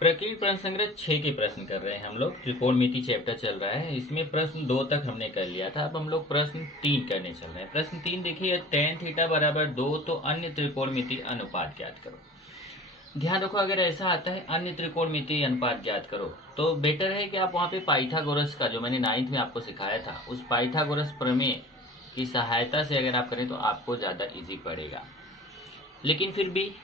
प्रकीर्णन प्रश्न संग्रह 6 के प्रश्न कर रहे हैं हम लोग। त्रिकोणमिति चैप्टर चल रहा है, इसमें प्रश्न 2 तक हमने कर लिया था। अब हम लोग प्रश्न 3 करने चल रहे हैं। प्रश्न 3 देखिए, tan थीटा बराबर 2 तो अन्य त्रिकोणमिति अनुपात ज्ञात करो। ध्यान रखो, अगर ऐसा आता है अन्य त्रिकोणमिति अनुपात ज्ञात करो तो बेटर है कि आप वहाँ पे पाइथागोरस का, जो मैंने 9th में आपको सिखाया था, उस पाइथागोरस प्रमेय की सहायता से अगर आप करें तो आपको ज़्यादा ईजी पड़ेगा। लेकिन फिर भी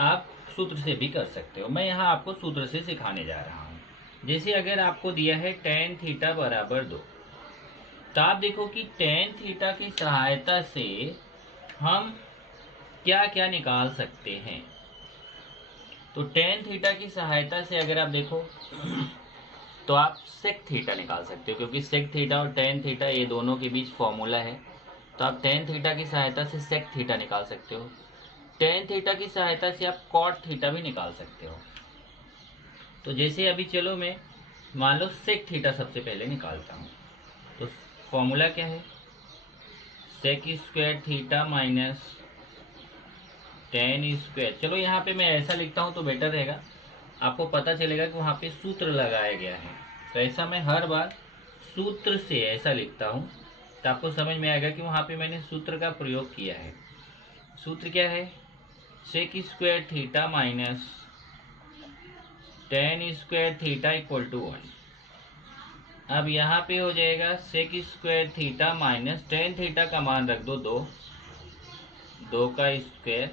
आप सूत्र से भी कर सकते हो। मैं यहाँ आपको सूत्र से सिखाने जा रहा हूँ। जैसे अगर आपको दिया है tan थीटा बराबर 2, तो आप देखो कि tan थीटा की सहायता से हम क्या क्या निकाल सकते हैं। तो tan थीटा की सहायता से अगर आप देखो तो आप sec थीटा निकाल सकते हो, क्योंकि sec थीटा और tan थीटा ये दोनों के बीच फॉर्मूला है। तो आप tan थीटा की सहायता से sec थीटा निकाल सकते हो। tan थीटा की सहायता से आप cot थीटा भी निकाल सकते हो। तो जैसे अभी चलो मैं मान लो sec थीटा सबसे पहले निकालता हूँ। तो फॉर्मूला क्या है, sec square theta minus tan square. चलो यहाँ पे मैं ऐसा लिखता हूँ तो बेटर रहेगा, आपको पता चलेगा कि वहाँ पे सूत्र लगाया गया है। तो ऐसा मैं हर बार सूत्र से ऐसा लिखता हूँ तो आपको समझ में आएगा कि वहाँ पे मैंने सूत्र का प्रयोग किया है। सूत्र क्या है, sec square theta minus tan square theta equal to 1। अब यहाँ पे हो जाएगा sec square theta minus tan theta का मान रख दो 2 का स्क्वायर,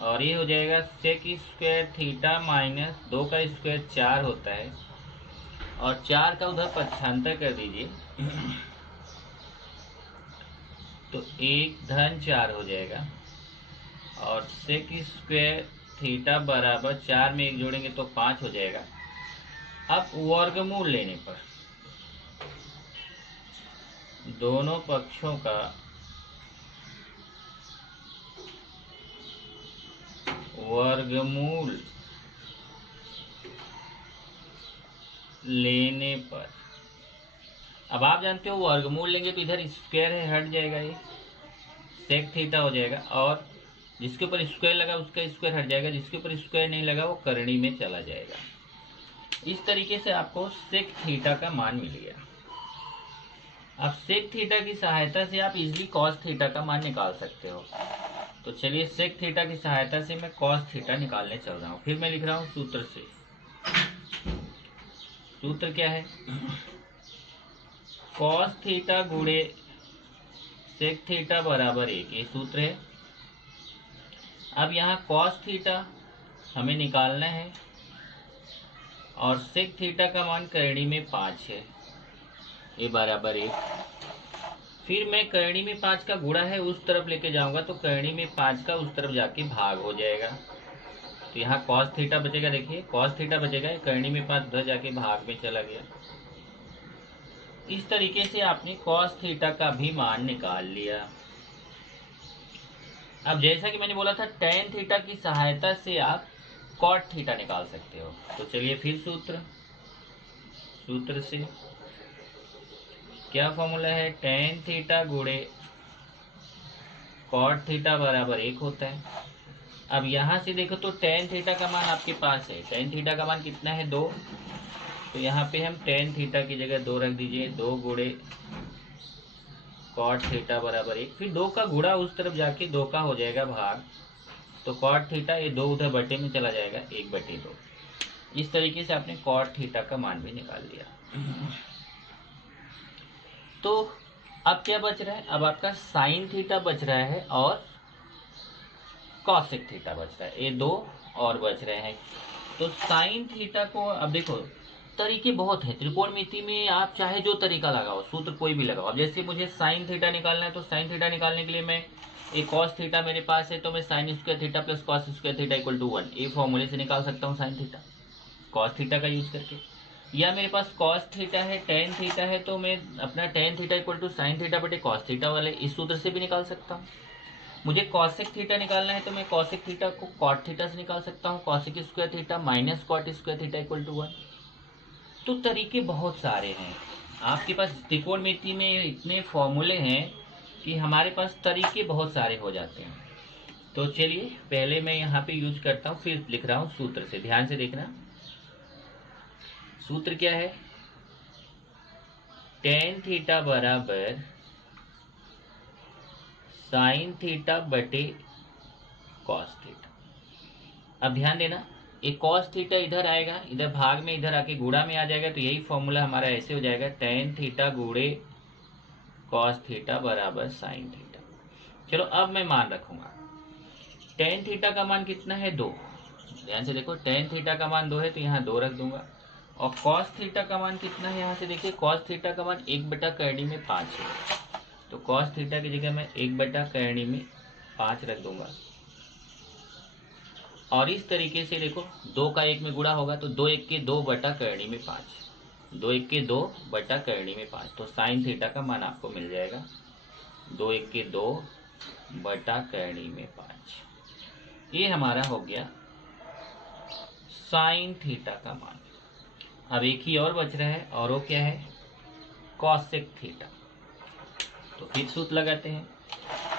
और ये हो जाएगा sec स्क्वायर थीटा माइनस 2 का स्क्वायर 4 होता है, और 4 का उधर पक्षांतर कर दीजिए तो 1 धन 4 हो जाएगा। और sec स्क्वायर थीटा बराबर 4 में 1 जोड़ेंगे तो 5 हो जाएगा। अब वर्गमूल लेने पर दोनों पक्षों का वर्गमूल लेने पर, अब आप जानते हो वर्गमूल लेंगे तो इधर स्क्वायर है, हट जाएगा, ये sec थीटा हो जाएगा, और जिसके ऊपर स्क्वायर लगा उसका स्क्वायर हट जाएगा, जिसके ऊपर स्क्वायर नहीं लगा वो करनी में चला जाएगा। इस तरीके से आपको sec थीटा का मान मिल गया। अब sec थीटा की सहायता से आप इजीली cos थीटा का मान निकाल सकते हो। तो चलिए sec थीटा की सहायता से मैं cos थीटा निकालने चल रहा हूँ। फिर मैं लिख रहा हूँ सूत्र से। सूत्र क्या है, cos थीटा गुणे sec थीटा बराबर 1, ये सूत्र है। अब यहाँ cos थीटा हमें निकालना है और sec थीटा का मान करणी में 5 है, ये बराबर 1। फिर मैं करणी में 5 का गुणा है उस तरफ लेके जाऊंगा तो करणी में 5 का उस तरफ जाके भाग हो जाएगा। तो यहाँ cos थीटा बचेगा, देखिए cos थीटा बचेगा, करणी में 5 उधर जाके भाग में चला गया। इस तरीके से आपने cos थीटा का भी मान निकाल लिया। अब जैसा कि मैंने बोला था tan थीटा की सहायता से आप cot थीटा निकाल सकते हो। तो चलिए फिर सूत्र से क्या फॉर्मूला है, tan थीटा गुणे cot थीटा बराबर 1 होता है। अब यहाँ से देखो तो tan थीटा का मान आपके पास है, tan थीटा का मान कितना है 2, तो यहाँ पे हम tan थीटा की जगह 2 रख दीजिए, 2 गुणे cot थीटा बराबर 1। फिर 2 का गुणा उस तरफ जाके 2 का हो जाएगा भाग, तो cot थीटा ये 2 उधर बटे में चला जाएगा, 1/2। इस तरीके से आपने cot थीटा का मान भी निकाल लिया। तो अब क्या बच रहा है, अब आपका sin थीटा बच रहा है और cosec थीटा बच रहा है, ये 2 और बच रहे हैं। तो sin थीटा को अब देखो तरीके बहुत हैं त्रिकोणमिति में, आप चाहे जो तरीका लगाओ, सूत्र कोई भी लगाओ। अब जैसे मुझे sin थीटा निकालना है तो sin थीटा निकालने के लिए मैं एक cos थीटा मेरे पास है तो मैं sin square theta plus cos square theta equal to 1, ये फॉर्मूले से निकाल सकता हूँ sin थीटा cos थीटा का यूज करके। या मेरे पास cos थीटा है tan थीटा है तो मैं अपना tan theta equal to sin theta बटे cos थीटा वाले इस सूत्र से भी निकाल सकता हूँ। मुझे cosec थीटा निकालना है तो मैं cosec थीटा को cot थीटा से निकाल सकता हूँ, cosec square theta minus cot square theta equal to 1। तो तरीके बहुत सारे हैं आपके पास, त्रिकोणमिति में इतने फॉर्मूले हैं कि हमारे पास तरीके बहुत सारे हो जाते हैं। तो चलिए पहले मैं यहाँ पे यूज करता हूँ, फिर लिख रहा हूँ सूत्र से, ध्यान से देखना। सूत्र क्या है, टेन थीटा बराबर साइन थीटा बटे कॉस थीटा। अब ध्यान देना, एक कॉस थीटा इधर आएगा, इधर भाग में इधर आके गुणा में आ जाएगा, तो यही फॉर्मूला हमारा ऐसे हो जाएगा, टेन थीटा गुणे कॉस थीटा बराबर साइन थीटा। चलो अब मैं मान रखूंगा, टेन थीटा का मान कितना है, 2। ध्यान से देखो, टेन थीटा का मान 2 है तो यहाँ 2 रख दूंगा। और कॉस थीटा का मान कितना है, यहाँ से देखिए कॉस थीटा का मान 1/करणी में 5 है, तो कॉस थीटा की जगह मैं 1/करणी में 5 रख दूंगा। और इस तरीके से देखो, 2 का 1 में गुणा होगा तो 2 1 के 2/करणी में 5, 2 1 के 2/करणी में 5, तो साइन थीटा का मान आपको मिल जाएगा 2 1 के 2/करणी में 5। ये हमारा हो गया साइन थीटा का मान। अब एक ही और बच रहा है, और वो क्या है, कॉसेक थीटा। तो फिर सूत्र लगाते हैं,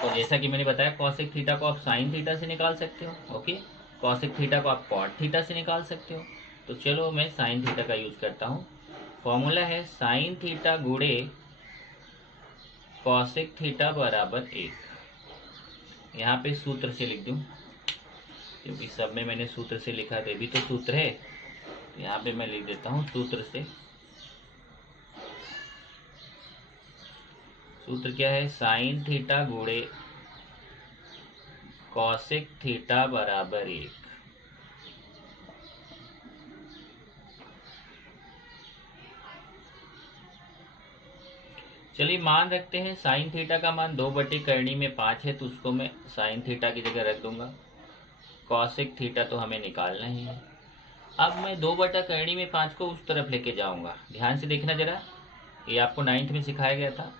और जैसा कि मैंने बताया कॉसेक थीटा को आप साइन थीटा से निकाल सकते हो, ओके, कॉसेक थीटा को आप कॉट थीटा से निकाल सकते हो। तो चलो मैं साइन थीटा का यूज करता हूँ। फॉर्मूला है साइन थीटा गुणे कॉसेक थीटा बराबर 1। यहाँ पे सूत्र से लिख दूँ, क्योंकि सब में मैंने सूत्र से लिखा, तो भी तो सूत्र है, यहाँ पे मैं लिख देता हूँ सूत्र से। सूत्र क्या है, साइन थीटा गुणे कॉसेक थीटा बराबर 1। चलिए मान रखते हैं साइन थीटा का मान 2/करणी में 5 है, तो उसको मैं साइन थीटा की जगह रख दूंगा। कॉसेक थीटा तो हमें निकालना ही है। अब मैं 2/करणी में 5 को उस तरफ लेके जाऊंगा, ध्यान से देखना जरा, ये आपको 9th में सिखाया गया था,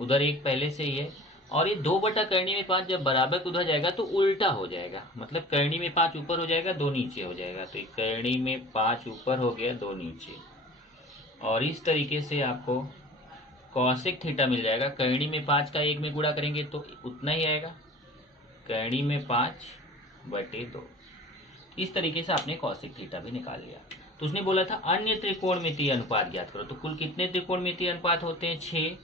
उधर एक पहले से ही है। और ये 2/करणी में 5 जब बराबर को उधर जाएगा तो उल्टा हो जाएगा, मतलब करणी में 5 ऊपर हो जाएगा, 2 नीचे हो जाएगा, तो करणी में 5 ऊपर हो गया, 2 नीचे। और इस तरीके से आपको कॉसेक थीटा मिल जाएगा। करणी में 5 का 1 में गुणा करेंगे तो उतना ही आएगा, करणी में 5/2। इस तरीके से आपने कॉसेक थीटा भी निकाल लिया। तो उसने बोला था अन्य त्रिकोणमितीय अनुपात ज्ञात करो, तो कुल कितने त्रिकोणमितीय अनुपात होते हैं, 6।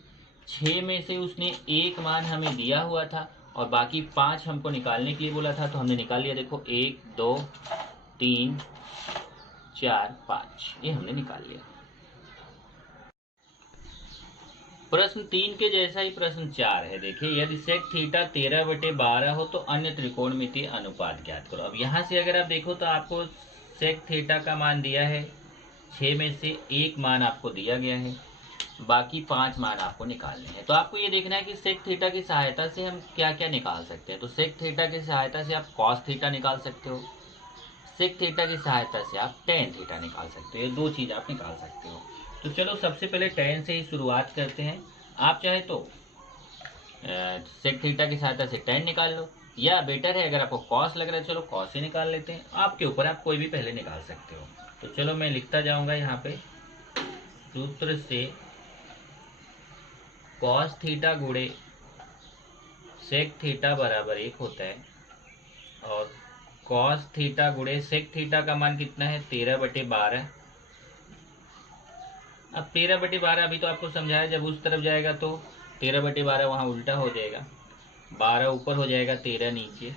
6 में से उसने 1 मान हमें दिया हुआ था और बाकी 5 हमको निकालने के लिए बोला था, तो हमने निकाल लिया। देखो 1 2 3 4 5, ये हमने निकाल लिया। प्रश्न 3 के जैसा ही प्रश्न 4 है। देखिए, यदि सेक थीटा 13/12 हो तो अन्य त्रिकोणमितीय अनुपात ज्ञात करो। अब यहाँ से अगर आप देखो तो आपको सेक थीटा का मान दिया है, 6 में से 1 मान आपको दिया गया है, बाकी 5 मान आपको निकालने हैं। तो आपको ये देखना है कि सेक थीटा की सहायता से हम क्या क्या निकाल सकते हैं। तो सेक थीटा की सहायता से आप कॉस थीटा निकाल सकते हो, सेक थीटा की सहायता से आप टेन थीटा निकाल सकते हो, ये 2 चीज़ आप निकाल सकते हो। तो चलो सबसे पहले टेन से ही शुरुआत करते हैं। आप चाहे तो सेक थीटा की सहायता से टेन निकाल लो, या बेटर है अगर आपको कॉस लग रहा है चलो कॉस ही निकाल लेते हैं, आपके ऊपर, आप कोई भी पहले निकाल सकते हो। तो चलो मैं लिखता जाऊंगा यहाँ पे, सूत्र से कॉस थीटा गुणे सेक थीटा बराबर 1 होता है, और कॉस थीटा गुणे सेक थीटा का मान कितना है, 13/12। अब 13/12 अभी तो आपको समझाया, जब उस तरफ जाएगा तो 13/12 वहाँ उल्टा हो जाएगा, 12 ऊपर हो जाएगा, 13 नीचे।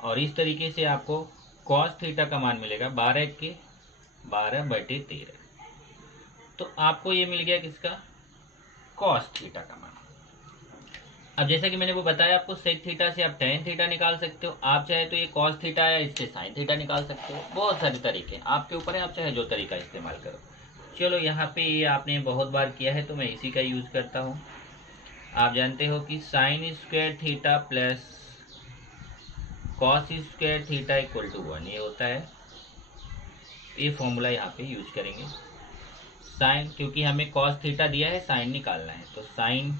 और इस तरीके से आपको कॉस थीटा का मान मिलेगा 12 के 12/13। तो आपको ये मिल गया किसका, कॉस थीटा का मान। अब जैसा कि मैंने वो बताया आपको, सेक थीटा से आप टेन थीटा निकाल सकते हो, आप चाहे तो ये कॉस थीटा या इससे साइन थीटा निकाल सकते हो। बहुत सारे तरीके आपके ऊपर है, आप चाहे जो तरीका इस्तेमाल करो। चलो यहाँ पे ये आपने बहुत बार किया है तो मैं इसी का यूज करता हूँ। आप जानते हो कि sine square theta plus cos square theta equal to 1 ये होता है। ये फॉर्मूला यहाँ पे यूज करेंगे। साइन, क्योंकि हमें कॉस थीटा दिया है, साइन निकालना है, तो sign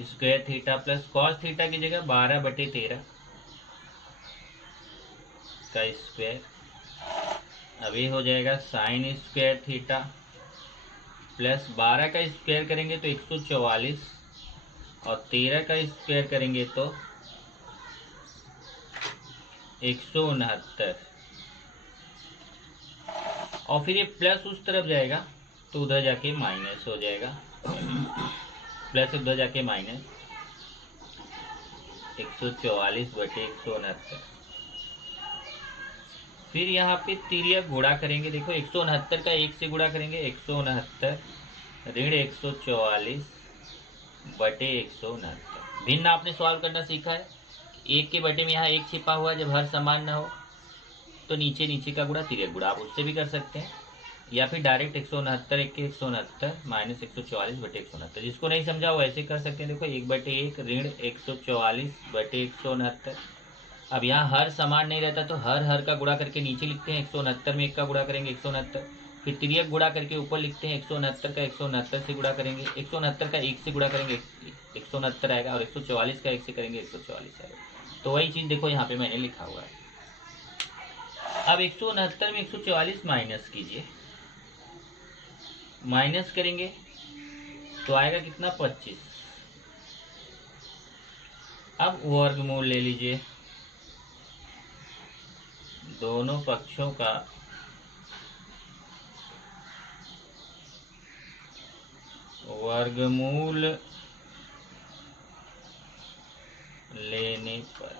square theta plus cos theta की जगह 12/13 का स्क्वायर। अब ये हो जाएगा साइन स्क्वायर थीटा प्लस 12 का स्क्वायर करेंगे तो 144, और 13 का स्क्वायर करेंगे तो 169। और फिर ये प्लस उस तरफ जाएगा तो उधर जाके माइनस हो जाएगा, प्लस उधर जाके माइनस 144/169। फिर यहाँ पे तिर्यक गुणा करेंगे, देखो 169 का 1 से गुणा करेंगे, 169 ऋण 144/169। भिन्न आपने सॉल्व करना सीखा है। एक के बटे में यहाँ एक छिपा हुआ है, जब हर समान ना हो तो नीचे नीचे का गुणा तिर्यक गुणा आप उससे भी कर सकते हैं, या फिर डायरेक्ट 169 1 के 169 माइनस 144/169। जिसको नहीं समझा वो ऐसे कर सकते हैं। देखो 1/1 ऋण 144/169। अब यहाँ हर समान नहीं रहता तो हर का गुणा करके नीचे लिखते हैं, 169 में 1 का गुणा करेंगे 169, फिर तिर्यक गुणा करके ऊपर लिखते हैं, 169 का 169 से गुणा करेंगे, 169 का 1 से गुणा करेंगे 169 आएगा, और 144 का 1 से करेंगे 144 आएगा। तो वही चीज़ देखो यहाँ पे मैंने लिखा हुआ है। अब 169 में 144 माइनस कीजिए, माइनस करेंगे तो आएगा कितना 25। अब वर्गमूल ले लीजिए, दोनों पक्षों का वर्गमूल लेने पर,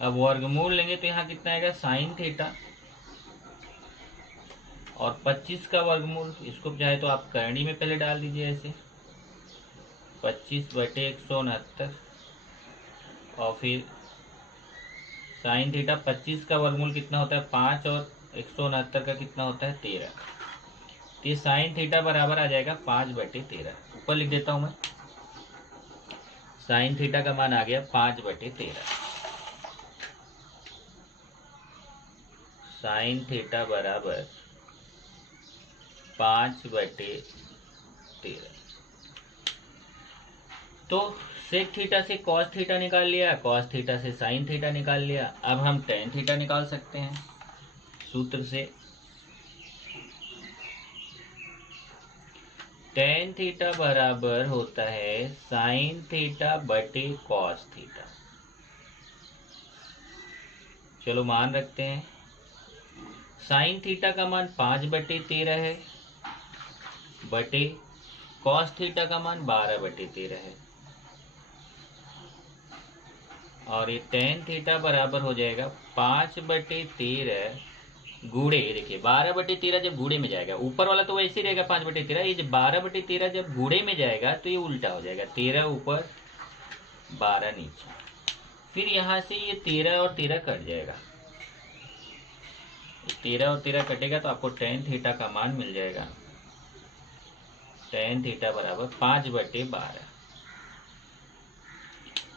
अब वर्गमूल लेंगे तो यहाँ कितना आएगा साइन थीटा, और 25 का वर्गमूल, इसको चाहे तो आप करनी में पहले डाल दीजिए ऐसे 25/169, और फिर साइन थीटा 25 का वर्गमूल कितना होता है 5, और 169 का कितना होता है 13। तो ये साइन थीटा बराबर आ जाएगा 5/13। ऊपर लिख देता हूं मैं, साइन थीटा का मान आ गया 5/13। साइन थीटा बराबर 5/13। तो सेक थीटा से कॉस थीटा निकाल लिया, कॉस थीटा से साइन थीटा निकाल लिया। अब हम टेन थीटा निकाल सकते हैं सूत्र से। टेन थीटा बराबर होता है साइन थीटा बटे कॉस थीटा। चलो मान रखते हैं, साइन थीटा का मान 5/13 है, बटे कॉस थीटा का मान 12/13 है, और ये टेन थीटा बराबर हो जाएगा 5/13 गुणे, देखिए 12/13 जब गुणे में जाएगा, ऊपर वाला तो वैसे ही रहेगा 5/13, ये जब 12/13 जब गुणे में जाएगा तो ये उल्टा हो जाएगा, 13 ऊपर 12 नीचे। फिर यहाँ से ये 13 और 13 कट जाएगा, 13 और 13 कटेगा तो आपको टेन थीटा का मान मिल जाएगा, टेन थीटा बराबर 5/12।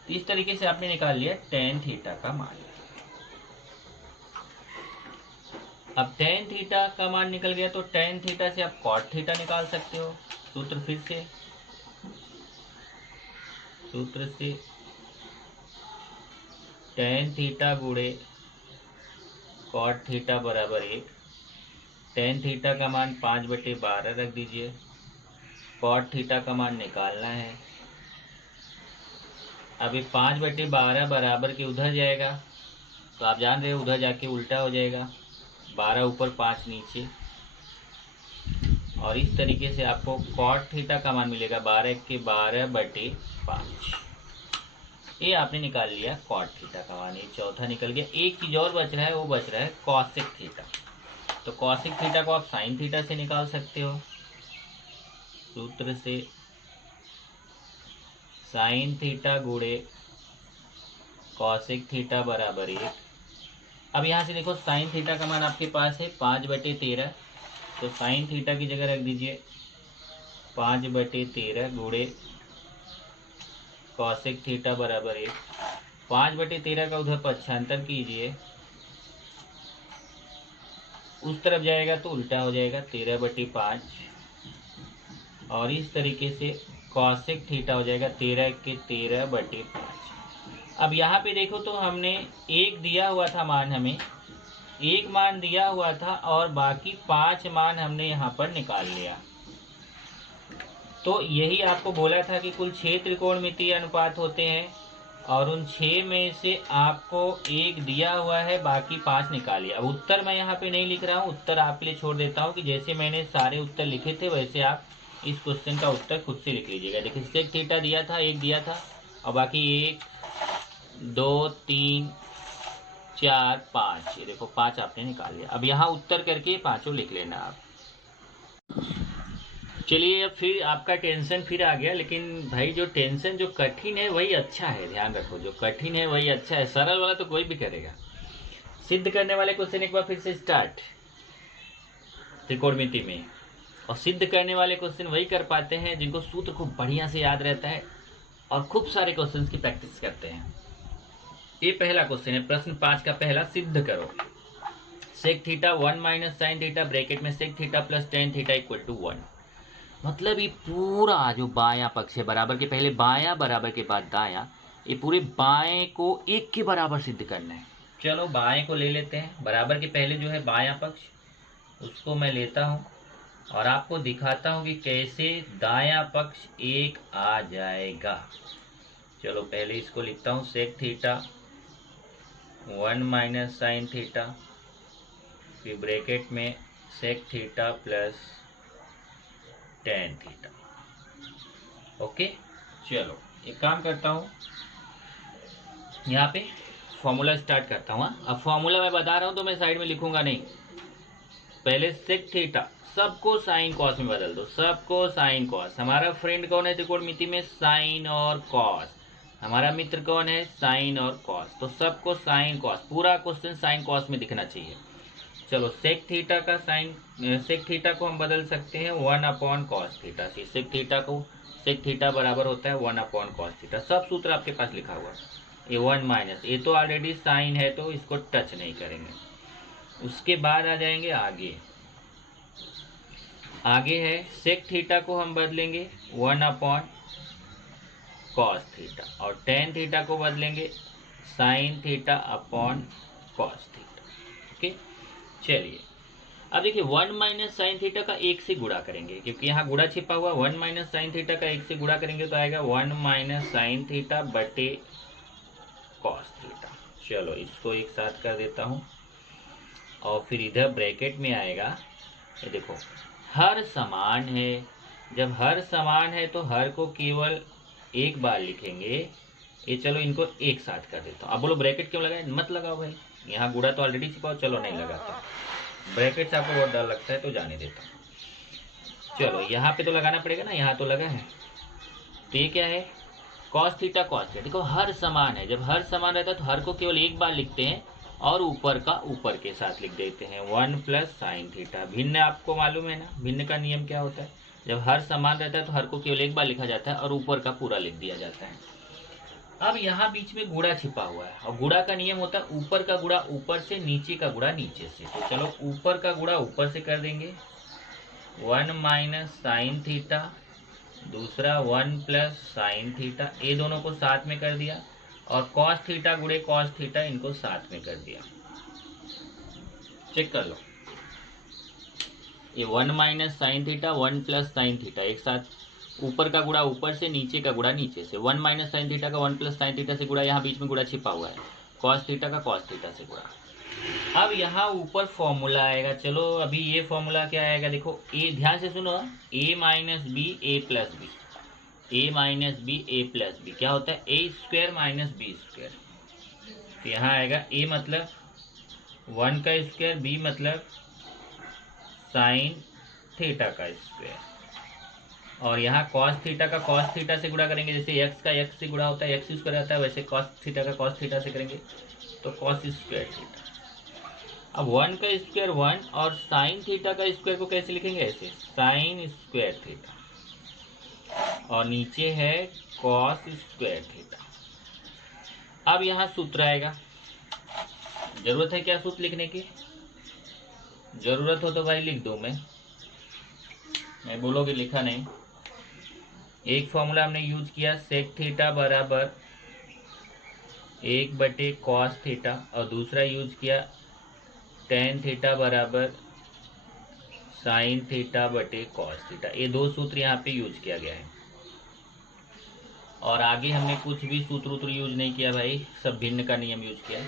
इस तरीके से आपने निकाल लिया टेन थीटा का मान। अब टेन थीटा का मान निकल गया तो टेन थीटा से आप कॉट थीटा निकाल सकते हो। सूत्र फिर से, सूत्र से टेन थीटा गुणे कॉट थीटा बराबर 1। टेन थीटा का मान 5/12 रख दीजिए, कॉट थीटा का मान निकालना है। अब ये 5/12 बराबर के उधर जाएगा तो आप जान रहे हो उधर जाके उल्टा हो जाएगा, 12 ऊपर 5 नीचे, और इस तरीके से आपको कॉट थीटा का मान मिलेगा 12 के 12/5। ये आपने निकाल लिया कॉट थीटा का मान, ये चौथा निकल गया। एक चीज और बच रहा है, वो बच रहा है कॉसेक थीटा। तो कॉसेक थीटा को आप साइन थीटा से निकाल सकते हो। सूत्र से साइन थीटा गुणे कॉसेक थीटा बराबर 1। अब यहाँ से देखो साइन थीटा का मान आपके पास है 5/13, तो साइन थीटा की जगह रख दीजिए 5/13 गुणे कॉसेक थीटा बराबर 1। 5/13 का उधर पक्षांतर कीजिए, उस तरफ जाएगा तो उल्टा हो जाएगा 13/5, और इस तरीके से कॉसेक थीटा हो जाएगा 13 के 13/5। अब यहाँ पे देखो तो हमने एक दिया हुआ था मान, हमें एक मान दिया हुआ था और बाकी 5 मान हमने यहाँ पर निकाल लिया। तो यही आपको बोला था कि कुल 6 त्रिकोणमितीय अनुपात होते हैं, और उन 6 में से आपको एक दिया हुआ है, बाकी 5 निकालिए। अब उत्तर मैं यहाँ पे नहीं लिख रहा हूँ, उत्तर आपके लिए छोड़ देता हूँ कि जैसे मैंने सारे उत्तर लिखे थे वैसे आप इस क्वेश्चन का उत्तर खुद से लिख लीजिएगा। देखिए सेक थीटा दिया था, एक दिया था, और बाकी 1 2 3 4 5, ये देखो 5 आपने निकाल लिया। अब यहाँ उत्तर करके पाँचों लिख लेना आप। चलिए अब फिर आपका टेंशन फिर आ गया, लेकिन भाई जो टेंशन जो कठिन है वही अच्छा है, ध्यान रखो, जो कठिन है वही अच्छा है, सरल वाला तो कोई भी करेगा। सिद्ध करने वाले क्वेश्चन एक बार फिर से स्टार्ट त्रिकोणमिति में। और सिद्ध करने वाले क्वेश्चन वही कर पाते हैं जिनको सूत्र खूब बढ़िया से याद रहता है और खूब सारे क्वेश्चन की प्रैक्टिस करते हैं। ये पहला क्वेश्चन है, प्रश्न 5 का पहला, सिद्ध करो sec theta 1 minus sine theta bracket में sec theta plus tan theta equal to 1। मतलब ये पूरा जो बायां पक्ष है, बराबर के पहले बायां, बराबर के बाद दायां, ये पूरे बाएं को 1 के बराबर सिद्ध करना है। चलो बाएं को ले लेते हैं, बराबर के पहले जो है बायां पक्ष उसको मैं लेता हूँ और आपको दिखाता हूँ कि कैसे दायां पक्ष 1 आ जाएगा। चलो पहले इसको लिखता हूँ, sec theta 1 minus sine theta, फिर ब्रैकेट में sec theta plus tan theta. Okay, चलो एक काम करता हूँ, यहाँ पे फॉर्मूला स्टार्ट करता हूँ। अब फॉर्मूला मैं बता रहा हूँ तो मैं साइड में लिखूंगा नहीं, पहले सेक थीटा सबको साइन कॉस में बदल दो, सबको साइन कॉस। हमारा फ्रेंड कौन है त्रिकोणमिति में? साइन और कॉस। हमारा मित्र कौन है? साइन और कॉस। तो सबको साइन कॉस, पूरा क्वेश्चन साइन कॉस में दिखना चाहिए। चलो सेक थीटा का साइन, सेक थीटा को हम बदल सकते हैं 1 अपॉन कॉस थीटा से। सेक थीटा को, सेक थीटा बराबर होता है 1 अपॉन कॉस थीटा। सब सूत्र आपके पास लिखा हुआ है। ये 1 माइनस, ये तो ऑलरेडी साइन है तो इसको टच नहीं करेंगे। उसके बाद आ जाएंगे आगे, आगे है सेक थीटा को हम बदलेंगे 1 अपॉन कॉस थीटा, और टेन थीटा को बदलेंगे sign theta upon cos theta. Okay, चलिए अब देखिए 1 माइनस साइन थीटा का 1 से गुणा करेंगे, क्योंकि यहाँ गुणा छिपा हुआ। 1 माइनस साइन थीटा का 1 से गुणा करेंगे तो आएगा 1 माइनस साइन थीटा बटे कॉस थीटा। चलो इसको एक साथ कर देता हूँ, और फिर इधर ब्रैकेट में आएगा, ये देखो हर समान है। जब हर समान है तो हर को केवल एक बार लिखेंगे। ये चलो इनको एक साथ कर देता हूँ। अब बोलो ब्रैकेट क्यों लगाए? मत लगाओ भाई, यहाँ गुणा तो ऑलरेडी छिपा हो, चलो नहीं लगाता। ब्रैकेट से आपको बहुत डर लगता है तो जाने देता हूँ। चलो यहाँ पे तो लगाना पड़ेगा ना, यहाँ तो लगा है। तो ये क्या है? Cos theta cos theta. देखो हर समान है, जब हर समान रहता है तो हर को केवल एक बार लिखते हैं और ऊपर का ऊपर के साथ लिख देते हैं 1 प्लस साइन थीटा। भिन्न आपको मालूम है ना, भिन्न का नियम क्या होता है? जब हर समान रहता है तो हर को केवल एक बार लिखा जाता है और ऊपर का पूरा लिख दिया जाता है। अब यहाँ बीच में गुणा छिपा हुआ है, और गुणा का नियम होता है ऊपर का गुणा ऊपर से, नीचे का गुणा नीचे से। तो चलो ऊपर का गुणा ऊपर से कर देंगे, 1 माइनस साइन थीटा, दूसरा 1 प्लस साइन थीटा, ये दोनों को साथ में कर दिया, और कॉस थीटा गुणे कॉस थीटा, इनको साथ में कर दिया। चेक कर लो, ये 1 minus sine theta 1 plus sine theta एक साथ, ऊपर का गुणा ऊपर से, नीचे का गुणा नीचे से। 1 माइनस साइन थीटा का 1 प्लस साइन थीटा से गुणा, यहाँ बीच में गुणा छिपा हुआ है, कॉस थीटा का कॉस थीटा से गुणा। अब यहाँ ऊपर फॉर्मूला आएगा। चलो अभी ये फॉर्मूला क्या आएगा, देखो ए, ध्यान से सुनो, ए minus B A plus b, a minus B A plus B क्या होता है? A square minus b square. तो यहाँ आएगा ए मतलब 1 का स्क्वायर, बी मतलब साइन थीटा का स्क्वायर, और यहाँ कॉस थीटा का कॉस थीटा से गुणा करेंगे। जैसे एक्स का एक्स से गुणा होता है, एक्स स्क्वायर आता है, वैसे कॉस थीटा का कॉस थीटा से करेंगे तो कॉस स्क्वायर थीटा। अब 1 का स्क्वायर 1, और साइन थीटा का स्क्वायर को कैसे लिखेंगे? ऐसे, साइन स्क्वायर थीटा, और नीचे है कॉस स्क्वायर थीटा। अब यहाँ सूत्र आएगा, जरूरत है क्या सूत्र लिखने की? जरूरत हो तो भाई लिख दूं मैं बोलोगे लिखा नहीं। एक फॉर्मूला हमने यूज किया, सेक थीटा बराबर 1 बटे कॉस थीटा, और दूसरा यूज किया टेन थीटा बराबर साइन थीटा बटे कॉस थीटा। ये दो सूत्र यहाँ पे यूज किया गया है। और आगे हमने कुछ भी सूत्र उत्र यूज नहीं किया भाई, सब भिन्न का नियम यूज किया।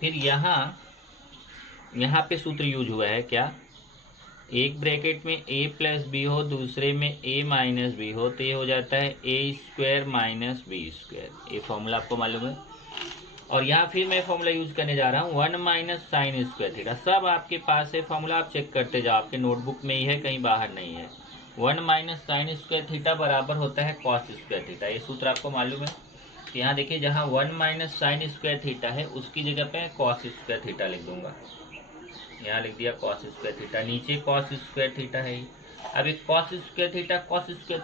फिर यहाँ पे सूत्र यूज हुआ है क्या, एक ब्रैकेट में a प्लस बी हो, दूसरे में a माइनस बी हो, तो ये हो जाता है a square minus b square. ये फॉर्मूला आपको मालूम है। और यहाँ फिर मैं फॉर्मूला यूज करने जा रहा हूँ 1 माइनस साइन स्क्वायर थीटा। सब आपके पास है फॉर्मूला, आप चेक करते जाओ, आपके नोटबुक में ही है, कहीं बाहर नहीं है। 1 माइनस साइन स्क्वायर थीटा बराबर होता है कॉस स्क्वायर थीटा। ये सूत्र आपको मालूम है। तो यहाँ देखिए, जहाँ 1 माइनस साइन स्क्वायर थीटा है उसकी जगह पे कॉस स्क्वायर थीटा लिख दूंगा। यहाँ लिख दिया कॉस स्क्वायर थीटा, नीचे कॉस स्क्वायर थीटा है। अब एक कॉस स्क्वायर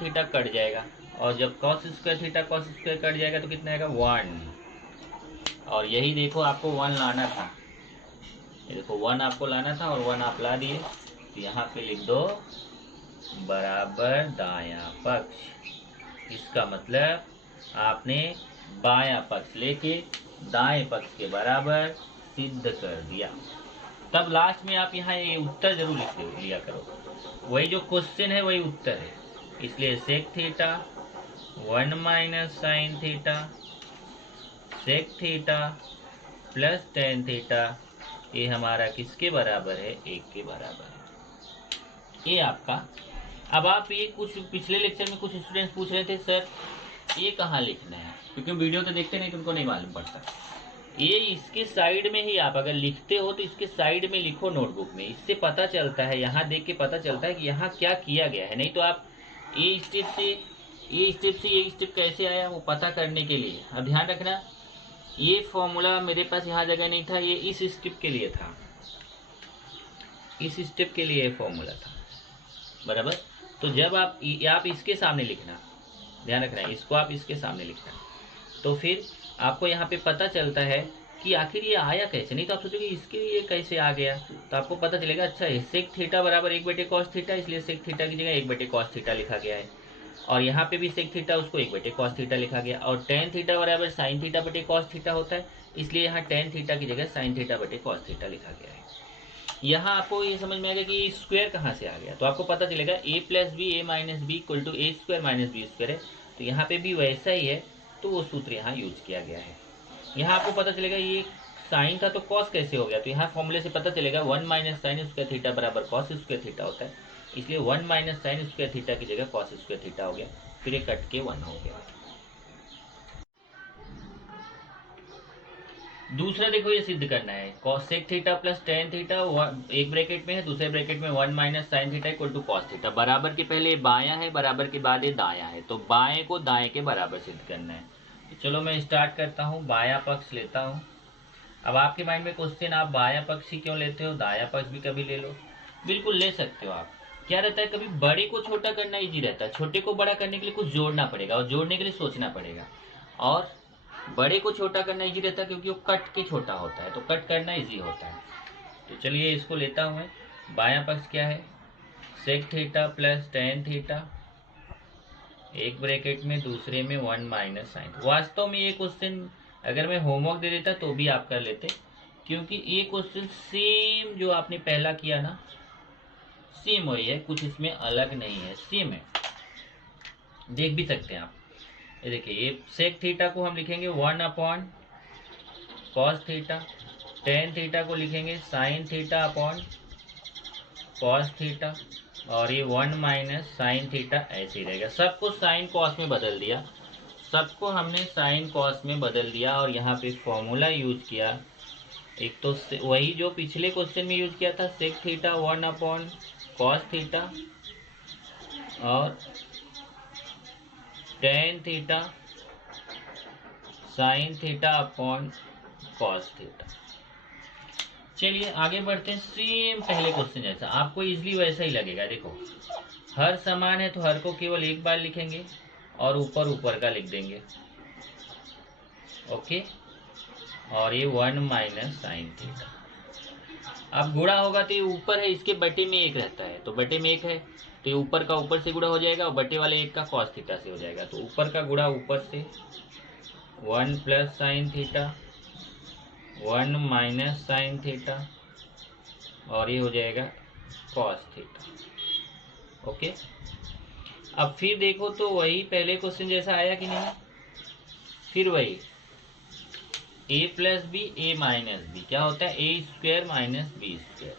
थीटा कट जाएगा, और जब cos square theta cos square cut जाएगा तो कितना आएगा 1। और यही देखो आपको 1 लाना था, ये देखो 1 आपको लाना था और 1 आप ला दिए। तो यहाँ पे लिख दो बराबर दायां पक्ष। इसका मतलब आपने बायां पक्ष लेके दाएं पक्ष के बराबर सिद्ध कर दिया। तब लास्ट में आप यहाँ ये उत्तर जरूर लिख लिया करो, वही जो क्वेश्चन है वही उत्तर है। इसलिए sec theta 1 minus sine theta sec theta plus tan theta, ये हमारा किसके बराबर है, 1 के बराबर है। ये आपका। अब आप ये कुछ पिछले लेक्चर में कुछ स्टूडेंट्स पूछ रहे थे सर ये कहाँ लिखना है, क्योंकि वीडियो तो देखते नहीं तो उनको नहीं मालूम पड़ता। ये इसके साइड में ही आप अगर लिखते हो तो इसके साइड में लिखो नोटबुक में, इससे पता चलता है, यहाँ देख के पता चलता है कि यहाँ क्या किया गया है। नहीं तो आप ये स्टेप से ये स्टेप कैसे आया वो पता करने के लिए। अब ध्यान रखना, ये फॉर्मूला मेरे पास यहाँ जगह नहीं था, ये इस स्टेप के लिए था, इस स्टेप के लिए फॉर्मूला था बराबर। तो जब आप इसके सामने लिखना, ध्यान रखना है, इसको आप इसके सामने लिखना, तो फिर आपको यहाँ पे पता चलता है कि आखिर ये आया कैसे। नहीं तो आप सोचोगे इसके लिए कैसे आ गया, तो आपको पता चलेगा अच्छा है सेक थीटा बराबर 1/cos थीटा, इसलिए सेक थीटा की जगह 1/cos थीटा लिखा गया है। और यहाँ पे भी सेक थीटा उसको 1/cos थीटा लिखा गया। और टेन थीटा बराबर साइन थीटा बटे कॉस थीटा होता है, इसलिए यहाँ टेन थीटा की जगह साइन थीटा बटे कॉस थीटा लिखा गया है। यहाँ आपको ये समझ में आएगा कि स्क्वायर कहाँ से आ गया, तो आपको पता चलेगा a plus b a minus b equal to a square minus b square है। तो यहाँ पे भी वैसा ही है, तो वो सूत्र यहाँ यूज किया गया है। यहाँ आपको पता चलेगा ये साइन था तो कॉस कैसे हो गया, तो यहाँ फॉर्मूले से पता चलेगा 1 माइनस साइन स्क्वायर थीटा बराबर कॉस स्क्वायर थीटा होता है, इसलिए 1 माइनस साइन स्क्वायर थीटा की जगह कॉस स्क्वायर थीटा हो गया, फिर ये कट के 1 हो गया। दूसरा देखो, ये सिद्ध करना है cosec theta plus tan theta, एक ब्रैकेट में है, दूसरे ब्रैकेट में 1 minus sine theta equal to cos theta. बराबर के पहले बायां है, बराबर के बाद ये दायां है, तो बाएं को दाएं के बराबर सिद्ध करना है। तो चलो मैं स्टार्ट करता हूँ, बायां पक्ष लेता हूँ। अब आपके माइंड में क्वेश्चन, आप बायां पक्ष ही क्यों लेते हो, दायां पक्ष भी कभी ले लो, बिल्कुल ले सकते हो आप। क्या रहता है, कभी बड़े को छोटा करना इजी रहता है, छोटे को बड़ा करने के लिए कुछ जोड़ना पड़ेगा और जोड़ने के लिए सोचना पड़ेगा। और बड़े को छोटा करना इजी रहता है क्योंकि वो कट के छोटा होता है, तो कट करना इजी होता है। तो चलिए इसको लेता हूँ मैं। बायां पक्ष क्या है, sec theta plus tan theta, एक ब्रैकेट में, दूसरे में 1 माइनस साइन। वास्तव में ये क्वेश्चन अगर मैं होमवर्क दे देता तो भी आप कर लेते, क्योंकि ये क्वेश्चन सेम जो आपने पहला किया ना, सेम वही है, कुछ इसमें अलग नहीं है, सेम है। देख भी सकते हैं आप, ये देखिए, ये सेक थीटा को हम लिखेंगे 1 upon cos theta, tan theta को लिखेंगे sign theta upon cos theta, और ये 1 माइनस साइन थीटा ऐसे ही रहेगा। सबको साइन कॉस में बदल दिया, सबको हमने साइन कॉस में बदल दिया, और यहाँ पे फॉर्मूला यूज किया। एक तो वही जो पिछले क्वेश्चन में यूज किया था, sec theta 1 upon cos theta और tan theta sine theta upon cos theta. चलिए आगे बढ़ते हैं, सेम पहले क्वेश्चन जैसा, आपको इजीली वैसा ही लगेगा। देखो हर समान है तो हर को केवल एक बार लिखेंगे और ऊपर ऊपर का लिख देंगे, ओके। और ये 1 माइनस साइन थीटा। अब गुणा होगा तो ये ऊपर है, इसके बटे में 1 रहता है, तो बटे में 1 है तो ये ऊपर का ऊपर से गुणा हो जाएगा और बटे वाले 1 का कॉस थीटा से हो जाएगा। तो ऊपर का गुणा ऊपर से 1 plus sine theta 1 minus sine theta, और ये हो जाएगा कॉस थीटा, ओके। अब फिर देखो तो वही पहले क्वेश्चन जैसा आया कि नहीं, फिर वही a plus b a minus b क्या होता है a square minus b square.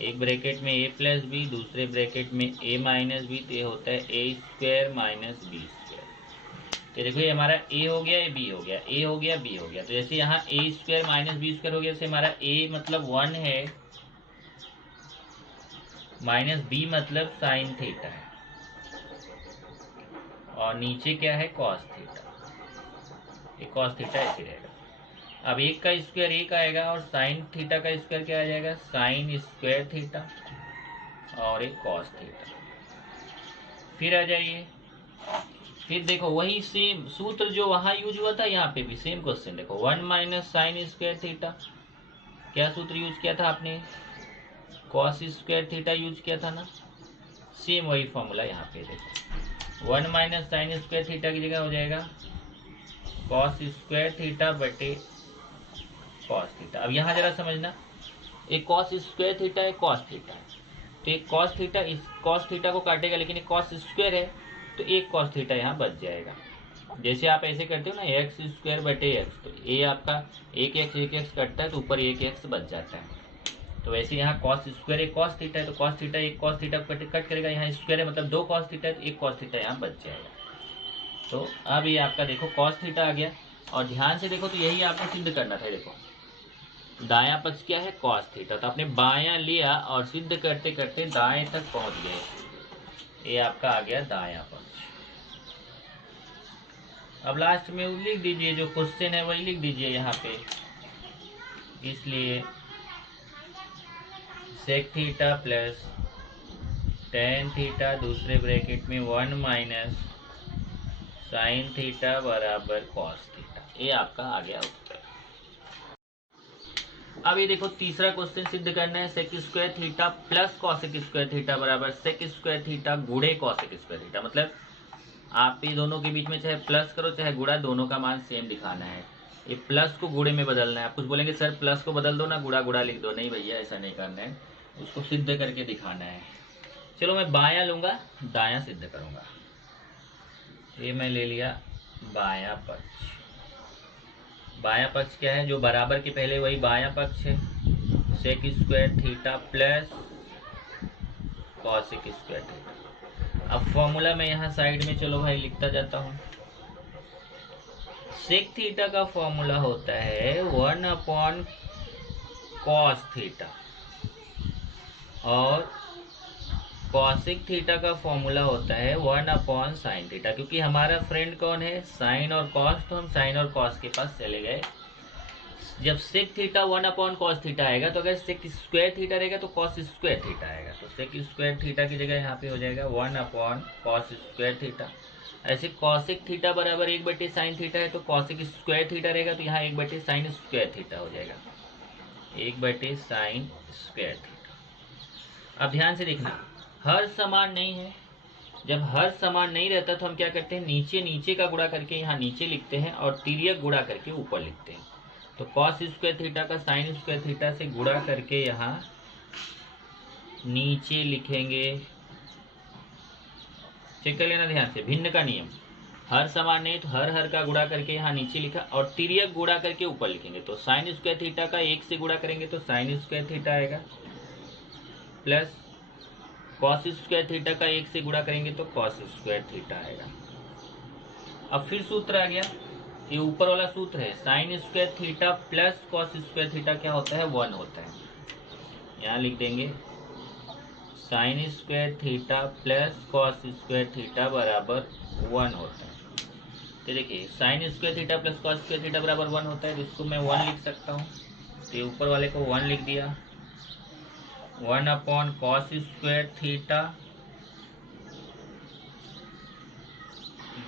एक ब्रैकेट में a प्लस बी, दूसरे ब्रैकेट में a माइनस बी, तो ये होता है a square minus b square. तो देखो ये हमारा a हो गया, ये b हो गया, a हो गया, b हो गया। तो जैसे यहाँ a square minus b square हो गया, जैसे हमारा a मतलब 1 है, माइनस b मतलब साइन थीटा है, और नीचे क्या है कॉस थीटा, ये कॉस थीटा ऐसे रहेगा। अब एक का स्क्वायर एक आएगा, और साइन थीटा का स्क्वायर क्या आ जाएगा साइन स्क्वायर थीटा, और एक कॉस थीटा। फिर आ जाइए, फिर देखो वही सेम सूत्र जो वहां यूज हुआ था यहाँ पे भी सेम क्वेश्चन। देखो 1 माइनस साइन स्क्वायर थीटा, क्या सूत्र यूज किया था आपने, कॉस स्क्वायर थीटा यूज किया था ना, सेम वही फॉर्मूला यहाँ पे देखो 1 माइनस साइन स्क्वायर थीटा की जगह हो जाएगा कॉस स्क्वायर थीटा बटे कॉस थीटा। अब यहाँ जरा समझना, एक कॉस स्क्वायर थीटा है, कॉस थीटा है, तो एक कॉस थीटा इस कॉस थीटा को काटेगा, लेकिन एक कॉस स्क्वायर है तो एक कॉस थीटा यहाँ बच जाएगा। जैसे आप ऐसे करते हो ना एक्स स्क्वायर बटे एक्स, तो ये आपका एक एक्स कटता है तो ऊपर एक एक्स बच जाता है। तो वैसे यहाँ कॉस स्क्वायर एक कॉस थीटा है, तो कॉस थीटा एक कॉस थीटा कट करेगा, यहाँ स्क्वायर है मतलब दो कॉस थीटा है, तो एक कॉस थीटा यहाँ बच जाएगा। तो अब ये आपका देखो कॉस थीटा आ गया, और ध्यान से देखो तो यही आपको सिद्ध करना था। देखो दायां पक्ष क्या है कॉस थीटा, तो आपने बायां लिया और सिद्ध करते करते दाएं तक पहुंच गए, ये आपका आ गया दायां पक्ष। अब लास्ट में लिख दीजिए जो क्वेश्चन है वही लिख दीजिए यहाँ पे, इसलिए sec theta plus tan theta दूसरे ब्रैकेट में 1 माइनस साइन थीटा बराबर कॉस थीटा, ये आपका आ गया उत्तर। अब ये देखो तीसरा क्वेश्चन सिद्ध करना है, sec square theta plus cosec square theta बराबर सेक स्क्वायर थीटा गुणे कॉसेक स्क्वायर थीटा। मतलब आप ये दोनों के बीच में चाहे प्लस करो चाहे गुणा, दोनों का मान सेम दिखाना है। ये प्लस को गुणे में बदलना है। आप कुछ बोलेंगे सर प्लस को बदल दो ना, गुणा गुणा लिख दो, नहीं भैया ऐसा नहीं करना है, उसको सिद्ध करके दिखाना है। चलो मैं बायां लूंगा, दायां सिद्ध करूंगा। ये मैं ले लिया बायां पक्ष। बायां पक्ष क्या है, जो बराबर के पहले वही बायां पक्ष है, sec square theta plus cosec square theta. अब फॉर्मूला मैं यहाँ साइड में चलो भाई लिखता जाता हूँ। सेक थीटा का फॉर्मूला होता है 1 अपॉन कॉस थीटा, और कॉसेक थीटा का फॉर्मूला होता है 1 अपॉन साइन थीटा। क्योंकि हमारा फ्रेंड कौन है साइन और कॉस, तो हम साइन और कॉस के पास चले गए। जब sec theta 1 upon cos theta आएगा, तो अगर सेक स्क्वायर थीटा रहेगा तो कॉस स्क्वायर थीटा आएगा, तो सेक स्क्वायर थीटा की जगह यहाँ पे हो जाएगा 1 अपॉन कॉस स्क्वायर थीटा। ऐसे कॉसेक थीटा बराबर 1 साइन थीटा है, तो कॉसेक स्क्वायर थीटा रहेगा तो यहाँ 1 साइन स्क्वायर थीटा हो जाएगा, 1 साइन स्क्वायर थीटा। अब ध्यान से देखना, हर समान नहीं है। जब हर समान नहीं रहता तो हम क्या करते हैं, नीचे नीचे का गुणा करके यहाँ नीचे लिखते हैं, और तिर्यक गुणा करके ऊपर लिखते हैं। तो कॉस स्क्वायर थीटा का साइन स्क्वायर थीटा से गुणा करके यहाँ नीचे लिखेंगे। चेक कर लेना ध्यान से, भिन्न का नियम, हर समान नहीं तो हर हर का गुणा करके यहाँ नीचे लिखा, और तिर्यक गुणा करके ऊपर लिखेंगे। तो साइन स्क्वायर थीटा का 1 से गुणा करेंगे तो साइन स्क्वायर थीटा आएगा, प्लस कॉस स्क्वायर थीटा का 1 से गुणा करेंगे तो कॉस स्क्वायर थीटा आएगा। अब फिर सूत्र आ गया, ये ऊपर वाला सूत्र है, sign square theta plus cos square theta क्या होता है 1 होता है। यहाँ लिख देंगे sign square theta plus cos square theta बराबर 1 होता है। तो देखिए sign square theta plus cos square theta बराबर 1 होता है, तो इसको मैं 1 लिख सकता हूँ। तो ऊपर वाले को 1 लिख दिया, 1 अपॉन कॉस स्क्वायर थीटा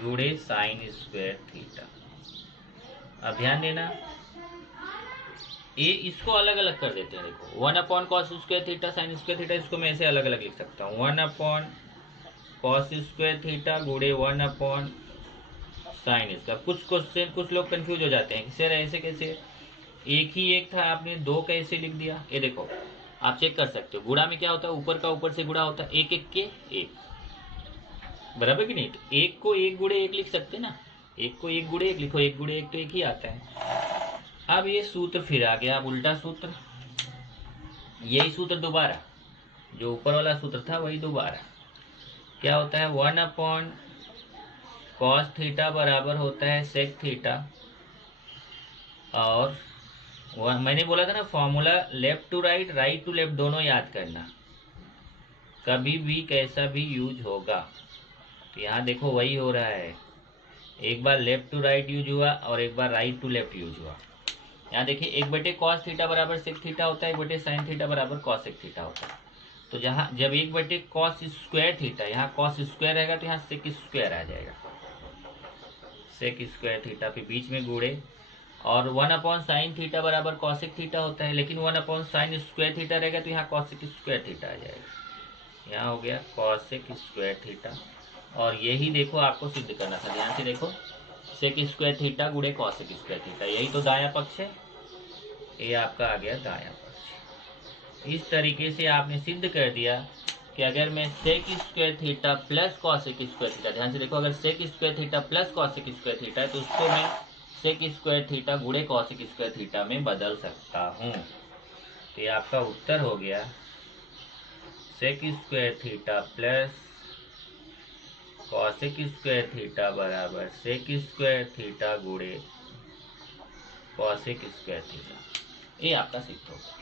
गुणे साइन स्क्वायर थीटा। अब ध्यान देना, ये इसको अलग अलग कर देते हैं। देखो 1 upon cos square theta sine square theta, इसको मैं ऐसे अलग अलग लिख सकता हूँ, 1 अपॉन कॉस स्क्वायर थीटा गुणे 1 अपॉन साइन स्क्वायर। कुछ क्वेश्चन कुछ लोग कंफ्यूज हो जाते हैं, सर ऐसे कैसे, एक ही एक था आपने दो कैसे लिख दिया। ये देखो आप चेक कर सकते हो, गुणा में क्या होता है, ऊपर का ऊपर से गुणा होता है, एक एक के एक, बराबर कि नहीं? तो एक को एक गुड़े एक लिख सकते ना, एक को एक गुड़े एक लिखो, एक गुड़े एक तो एक ही आता है। अब ये सूत्र फिर आ गया, अब उल्टा सूत्र, यही सूत्र दोबारा, जो ऊपर वाला सूत्र था वही दोबारा। क्या होता है, 1/cos थीटा बराबर होता है सेक थीटा, और मैंने बोला था ना formula left to right, right to left दोनों याद करना, कभी भी कैसा भी यूज होगा। तो यहाँ देखो वही हो रहा है, एक बार लेफ्ट टू राइट यूज हुआ और एक बार राइट टू लेफ्ट यूज हुआ। यहाँ देखिए 1/cos थीटा बराबर सेक थीटा होता है, 1/sin थीटा बराबर cos सेक थीटा होता है। तो जहाँ जब 1/cos स्क्वायर थीटा, यहाँ cos स्क्वायर रहेगा तो यहाँ सेक स्क्वायर आ जाएगा, सेक स्क्वायर थीटा फिर बीच में गुड़े, और 1/sin थीटा बराबर cosec थीटा होता है, लेकिन 1/sin स्क्वायर थीटा रहेगा तो यहाँ cosec स्क्वायर थीटा आ जाएगा। यहाँ हो गया cosec स्क्वायर थीटा, और यही देखो आपको सिद्ध करना था, ध्यान से देखो, सेक स्क्वायर थीटा गुड़े cosec स्क्वायर थीटा, यही तो दायां पक्ष है, ये आपका आ गया दायां पक्ष। इस तरीके से आपने सिद्ध कर दिया कि अगर मैं sec square theta plus cosec square theta, ध्यान से देखो, अगर sec square theta plus cosec square theta है तो उसको मैं सेक स्क्वायर थीटा गुणे कॉसेक स्क्वायर थीटा में बदल सकता हूँ। तो ये आपका उत्तर हो गया, sec square theta plus cosec square theta बराबर सेक स्क्वायर थीटा गुणे कॉसेक स्क्वायर थीटा। ये आपका सिद्ध होगा।